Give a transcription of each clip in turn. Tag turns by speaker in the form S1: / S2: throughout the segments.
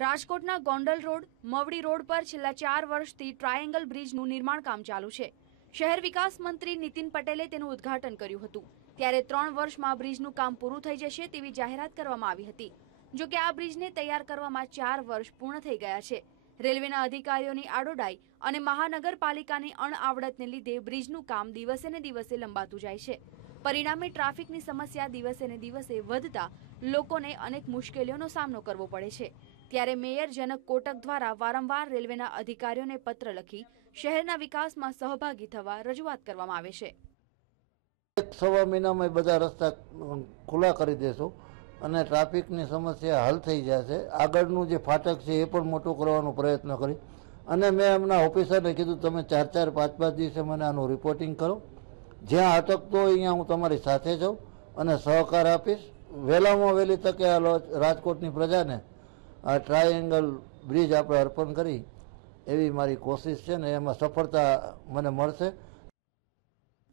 S1: રાજકોટના Gondal road, Mavdi road પર છેલ્લા ચાર વર્ષથી ટ્રાયેંગલ બ્રિજનું નિર્માણ કામ ચાલુ છે. શહેર વિકાસ મંત્રી નીતિન પટેલે તેનું ઉદ્ઘાટન કર્યું હતું. ત્યારે ત્રણ વર્ષમાં બ્રિજનું કામ પૂરું થઈ જશે તેવી જાહેરાત કરવામાં આવી હતી. જો કે આ બ્રિજને તૈયાર કરવામાં ચાર વર્ષ પૂર્ણ થઈ ગયા છે. રેલવેના અધિકારીઓની આડોડાઈ અને મહાનગરપાલિકાની અણઆવડતને લીધે બ્રિજનું કામ દિવસે ને દિવસે લંબાતું જાય છે. પરિણામે ટ્રાફિકની સમસ્યા દિવસે ને દિવસે વધતા લોકોને અનેક મુશ્કેલીઓનો સામનો કરવો પડે છે. ત્યારે મેયર જનક કોટક દ્વારા વારંવાર રેલવેના અધિકારીઓને પત્ર લખી શહેરના વિકાસમાં સહભાગી થવા રજૂઆત કરવામાં આવે છે.
S2: એક સવા મહિનામાં બધા રસ્તા ખુલ્લા કરી દેશું અને ટ્રાફિકની સમસ્યા હલ થઈ જશે. આગળનું જે ફાટક છે એ પણ મોટું કરવાનો પ્રયત્ન કરી. અને મેં એમના ઓફિસરને કીધું, તમે ચાર ચાર, પાંચ પાંચ દિવસે મને આનું રિપોર્ટિંગ કરો. જ્યાં અટકતો હોય અહીંયા હું તમારી સાથે જાઉં અને સહકાર આપીશ. વહેલામાં વહેલી તકે આ રાજકોટની પ્રજાને આ ટ્રાયેંગલ બ્રિજ આપણે અર્પણ કરી, એવી મારી કોશિશ છે ને એમાં સફળતા મને મળશે.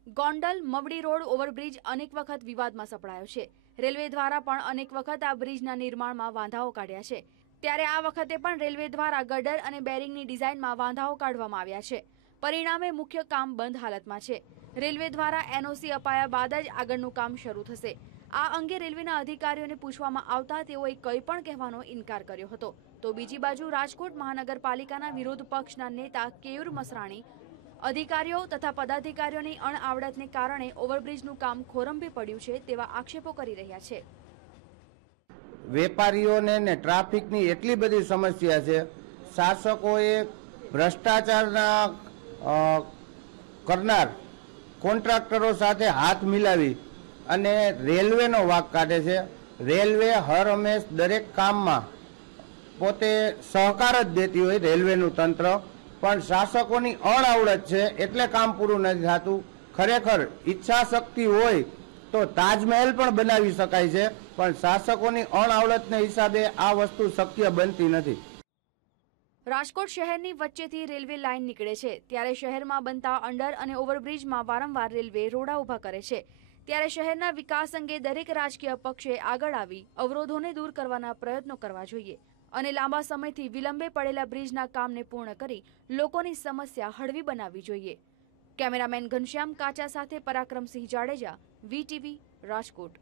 S1: ગોંડલ મવડી રોડ ઓવરબ્રિજ અનેક વખત વિવાદમાં સપડાયો છે. રેલવે દ્વારા પણ અનેક વખત આ બ્રિજના નિર્માણમાં વાંધાઓ કાઢ્યા છે. ત્યારે આ વખતે પણ રેલવે દ્વારા ગડર અને બેરિંગની ડિઝાઇનમાં વાંધાઓ કાઢવામાં આવ્યા છે. પરિણામે મુખ્ય કામ બંધ હાલતમાં છે. રેલવે દ્વારા એનઓસી અપાયા બાદ જ આગળનું કામ શરૂ થશે. આ અંગે રેલવેના અધિકારીઓને પૂછવામાં આવતા તેઓએ કંઈ પણ કહેવાનો ઇનકાર કર્યો હતો. તો બીજી બાજુ રાજકોટ મહાનગરપાલિકાના વિરોધ પક્ષના નેતા કેયુર મસરાણી, અધિકારીઓ તથા પદાધિકારીઓની અણઆવડતને કારણે ઓવરબ્રિજનું કામ ખોરંભી પડ્યું છે તેવા આક્ષેપો કરી રહ્યા છે.
S3: વેપારીઓને ને ટ્રાફિકની એટલી બધી સમસ્યા છે, શાસકોએ ભ્રષ્ટાચારના કરનાર કોન્ટ્રાક્ટરો સાથે હાથ મિલાવી અને રેલવેનો વાક કાઢે છે. રેલવે હર હંમેશ દરેક કામમાં પોતે સહકાર જ દેતી હોય રેલવેનું તંત્ર. પણ શાસકોની અણઆવડત છે, એટલે કામ પૂરું નથી થતું. ખરેખર ઈચ્છા શક્તિ હોય તો તાજમહેલ પણ બનાવી શકાય છે, પણ શાસકોની અણઆવડતને હિસાબે આ વસ્તુ શક્ય બનતી નથી.
S1: રાજકોટ શહેરની વચ્ચેથી રેલવે લાઇન નીકળે છે. ત્યારે શહેરમાં બનતા અંડર અને ઓવરબ્રિજમાં વારંવાર રેલવે રોડા ઊભા કરે છે. ત્યારે શહેરના વિકાસ અંગે દરેક રાજકીય પક્ષે આગળ આવી અવરોધોને દૂર કરવાના પ્રયત્નો કરવા જોઈએ અને લાંબા સમયથી વિલંબે પડેલા બ્રિજના કામને પૂર્ણ કરી લોકોની સમસ્યા હળવી બનાવવી જોઈએ. કેમેરામેન ઘનશ્યામ કાચા સાથે પરાક્રમસિંહ જાડેજા, વીટીવી, રાજકોટ.